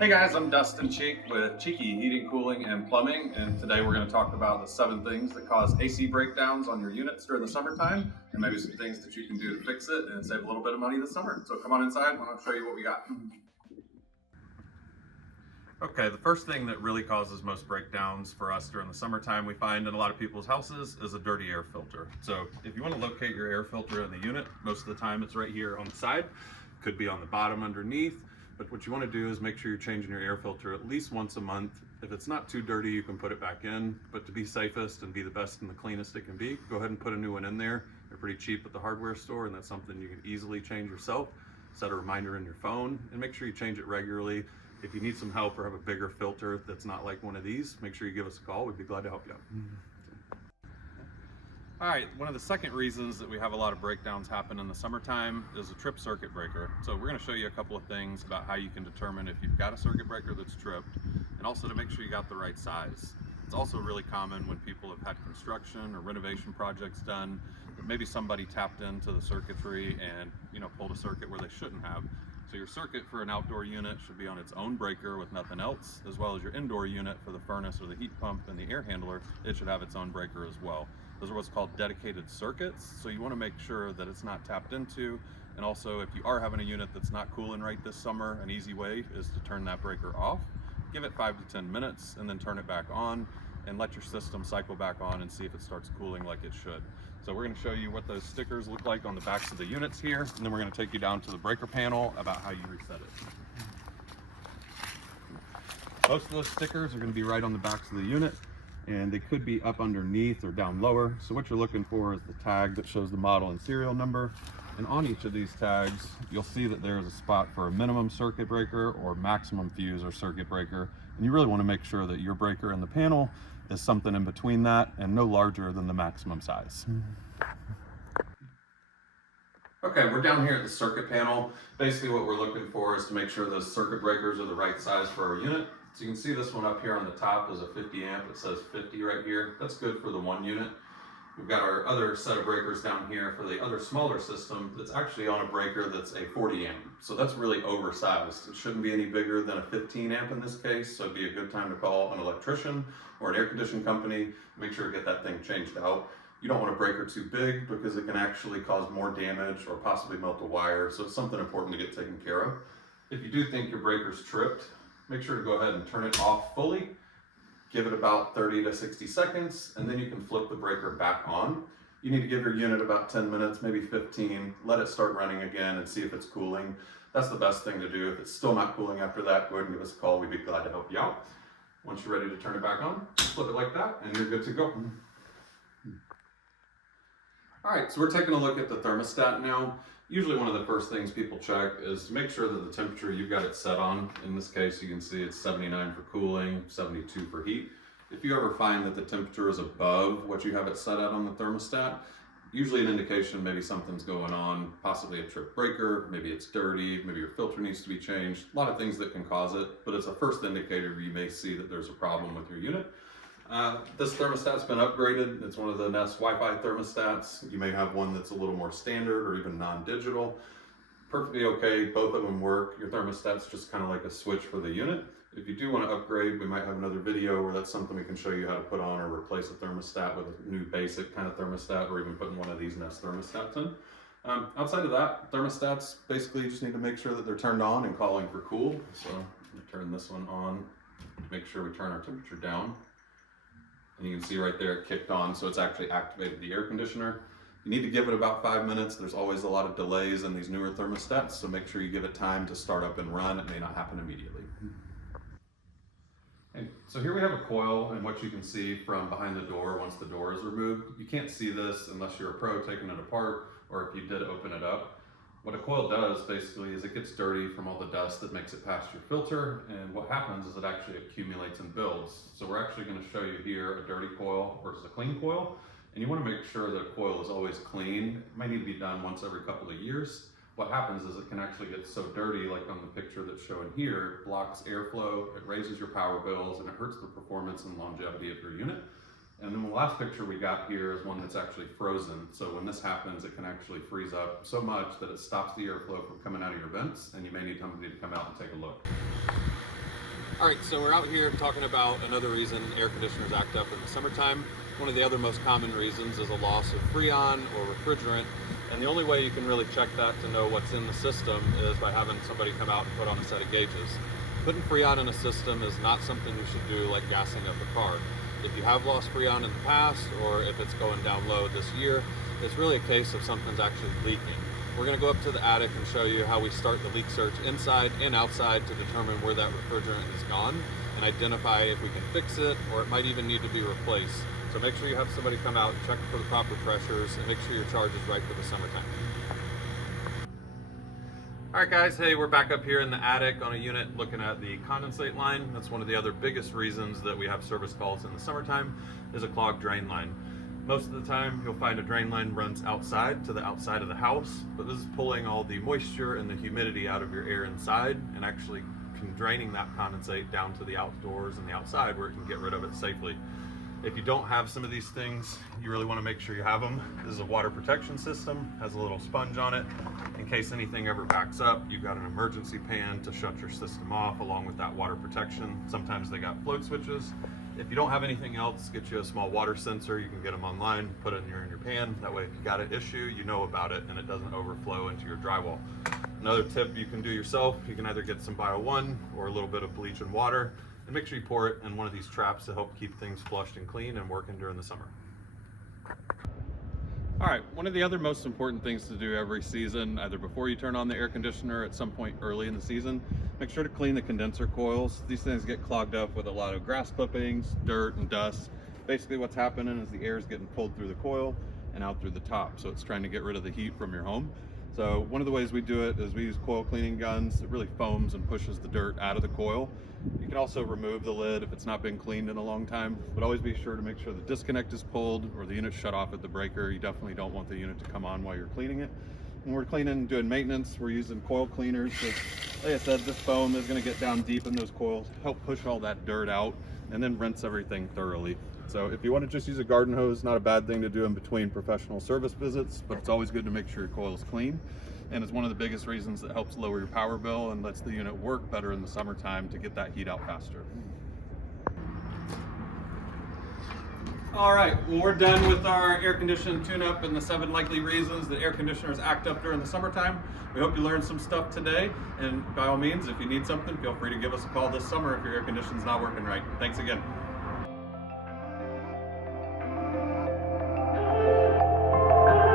Hey guys, I'm Dustin Cheek with Cheeky Heating, Cooling, and Plumbing, and today we're going to talk about the 7 things that cause AC breakdowns on your units during the summertime, and maybe some things that you can do to fix it and save a little bit of money this summer. So come on inside and I'll show you what we got. Okay, the first thing that really causes most breakdowns for us during the summertime we find in a lot of people's houses is a dirty air filter. So if you want to locate your air filter in the unit, most of the time it's right here on the side, could be on the bottom underneath. But what you want to do is make sure you're changing your air filter at least once a month. If it's not too dirty, you can put it back in, but to be safest and be the best and the cleanest it can be, go ahead and put a new one in there. They're pretty cheap at the hardware store, and that's something you can easily change yourself. Set a reminder in your phone and make sure you change it regularly. If you need some help or have a bigger filter that's not like one of these, make sure you give us a call. We'd be glad to help you out. All right, one of the second reasons that we have a lot of breakdowns happen in the summertime is a trip circuit breaker. So we're gonna show you a couple of things about how you can determine if you've got a circuit breaker that's tripped, and also to make sure you got the right size. It's also really common when people have had construction or renovation projects done, that maybe somebody tapped into the circuitry and pulled a circuit where they shouldn't have. So your circuit for an outdoor unit should be on its own breaker with nothing else, as well as your indoor unit for the furnace or the heat pump and the air handler, it should have its own breaker as well. Those are what's called dedicated circuits, so you want to make sure that it's not tapped into. And also, if you are having a unit that's not cooling right this summer, an easy way is to turn that breaker off, give it 5 to 10 minutes, and then turn it back on, and let your system cycle back on and see if it starts cooling like it should. So we're going to show you what those stickers look like on the backs of the units here, and then we're going to take you down to the breaker panel about how you reset it. Most of those stickers are going to be right on the backs of the unit, and they could be up underneath or down lower. So what you're looking for is the tag that shows the model and serial number. And on each of these tags, you'll see that there's a spot for a minimum circuit breaker or maximum fuse or circuit breaker. And you really want to make sure that your breaker in the panel is something in between that and no larger than the maximum size. Okay, we're down here at the circuit panel. Basically what we're looking for is to make sure those circuit breakers are the right size for our unit. So you can see this one up here on the top is a 50 amp. It says 50 right here. That's good for the one unit. We've got our other set of breakers down here for the other smaller system that's actually on a breaker that's a 40 amp. So that's really oversized. It shouldn't be any bigger than a 15 amp in this case. So it'd be a good time to call an electrician or an air conditioning company. Make sure to get that thing changed out. You don't want a breaker too big because it can actually cause more damage or possibly melt the wire. So it's something important to get taken care of. If you do think your breaker's tripped, make sure to go ahead and turn it off fully. Give it about 30 to 60 seconds, and then you can flip the breaker back on. You need to give your unit about 10 minutes, maybe 15. Let it start running again and see if it's cooling. That's the best thing to do. If it's still not cooling after that, go ahead and give us a call. We'd be glad to help you out. Once you're ready to turn it back on, flip it like that, and you're good to go. All right, so we're taking a look at the thermostat now. Usually one of the first things people check is to make sure that the temperature you've got it set on, in this case you can see it's 79 for cooling, 72 for heat. If you ever find that the temperature is above what you have it set at on the thermostat, usually an indication maybe something's going on, possibly a trip breaker, maybe it's dirty, maybe your filter needs to be changed. A lot of things that can cause it, but it's a first indicator you may see that there's a problem with your unit. This thermostat's been upgraded. It's one of the Nest Wi-Fi thermostats. You may have one that's a little more standard or even non-digital. Perfectly okay, both of them work. Your thermostat's just kind of like a switch for the unit. If you do want to upgrade, we might have another video where that's something we can show you how to put on or replace a thermostat with a new basic kind of thermostat, or even putting one of these Nest thermostats in. Outside of that, thermostats basically just need to make sure that they're turned on and calling for cool. So I'm going to turn this one on to make sure we turn our temperature down. And you can see right there it kicked on, so it's actually activated the air conditioner. You need to give it about 5 minutes. There's always a lot of delays in these newer thermostats, so make sure you give it time to start up and run. It may not happen immediately. Okay, so here we have a coil, and what you can see from behind the door once the door is removed. You can't see this unless you're a pro taking it apart, or if you did open it up. What a coil does basically is it gets dirty from all the dust that makes it past your filter, and what happens is it actually accumulates and builds. So we're actually going to show you here a dirty coil versus a clean coil, and you want to make sure that a coil is always clean. It might need to be done once every couple of years. What happens is it can actually get so dirty, like on the picture that's shown here, it blocks airflow, it raises your power bills, and it hurts the performance and longevity of your unit. And then the last picture we got here is one that's actually frozen. So when this happens, it can actually freeze up so much that it stops the airflow from coming out of your vents, and you may need somebody to come out and take a look. All right, so we're out here talking about another reason air conditioners act up in the summertime. One of the other most common reasons is a loss of freon or refrigerant. And the only way you can really check that to know what's in the system is by having somebody come out and put on a set of gauges. Putting freon in a system is not something you should do like gassing up a car. If you have lost freon in the past, or if it's going down low this year, it's really a case of something's actually leaking. We're going to go up to the attic and show you how we start the leak search inside and outside to determine where that refrigerant is gone and identify if we can fix it or it might even need to be replaced. So make sure you have somebody come out and check for the proper pressures and make sure your charge is right for the summertime. All right guys, hey, we're back up here in the attic on a unit looking at the condensate line. That's one of the other biggest reasons that we have service calls in the summertime is a clogged drain line. Most of the time you'll find a drain line runs outside to the outside of the house, but this is pulling all the moisture and the humidity out of your air inside and actually draining that condensate down to the outdoors and the outside where it can get rid of it safely. If you don't have some of these things, you really want to make sure you have them. This is a water protection system, has a little sponge on it. In case anything ever backs up, you've got an emergency pan to shut your system off along with that water protection. Sometimes they got float switches. If you don't have anything else, get you a small water sensor. You can get them online, put it in your pan. That way if you got an issue, you know about it and it doesn't overflow into your drywall. Another tip you can do yourself, you can either get some Bio 1 or a little bit of bleach and water, and make sure you pour it in one of these traps to help keep things flushed and clean and working during the summer. All right, one of the other most important things to do every season, either before you turn on the air conditioner or at some point early in the season, make sure to clean the condenser coils. These things get clogged up with a lot of grass clippings, dirt, and dust. Basically what's happening is the air is getting pulled through the coil and out through the top, so it's trying to get rid of the heat from your home. So one of the ways we do it is we use coil cleaning guns. It really foams and pushes the dirt out of the coil. You can also remove the lid if it's not been cleaned in a long time, but always be sure to make sure the disconnect is pulled or the unit shut off at the breaker. You definitely don't want the unit to come on while you're cleaning it. When we're cleaning and doing maintenance, we're using coil cleaners. So, like I said, this foam is going to get down deep in those coils, help push all that dirt out, and then rinse everything thoroughly. So if you want to just use a garden hose, not a bad thing to do in between professional service visits, but it's always good to make sure your coil is clean. And it's one of the biggest reasons that helps lower your power bill and lets the unit work better in the summertime to get that heat out faster. All right, well, we're done with our air conditioning tune-up and the 7 likely reasons that air conditioners act up during the summertime. We hope you learned some stuff today, and by all means, if you need something, feel free to give us a call this summer if your air conditioning's not working right. Thanks again.